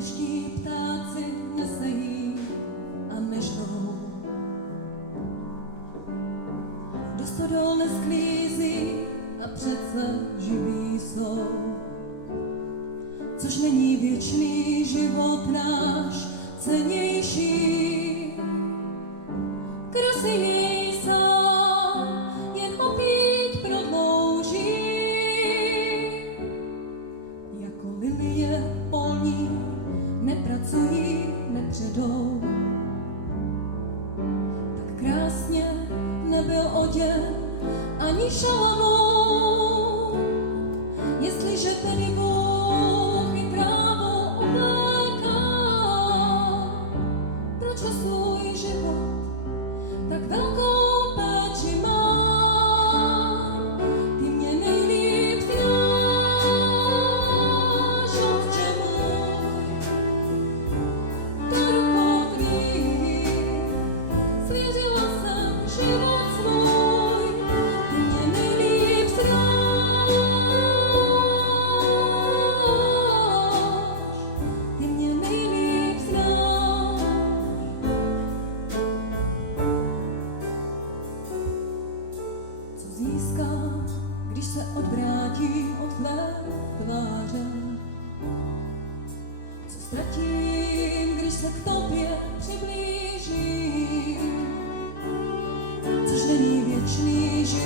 Čeští ptáci nesejí a nežnou. Do stodol nesklízí a přece živí jsou. Což není věčný život náš cennější. Kdo si jej sám jen opít prodlouží. Jako lilie polní nepracují, nepředou. Tak krásně nebyl oděn ani šalamou. Jestliže tedy Bůh i trávu obléká, proč o svůj život tak velkou péči mám? Ty mě nejlíp znáš, otče můj, do rukou tvých svěřila jsem život svůj. Ty mě nejlíp znáš, ty mě nejlíp znáš. Co získám, když se odvrátím od tvé tváře? Co ztratím, když se k tobě přiblížím? Což není věčný život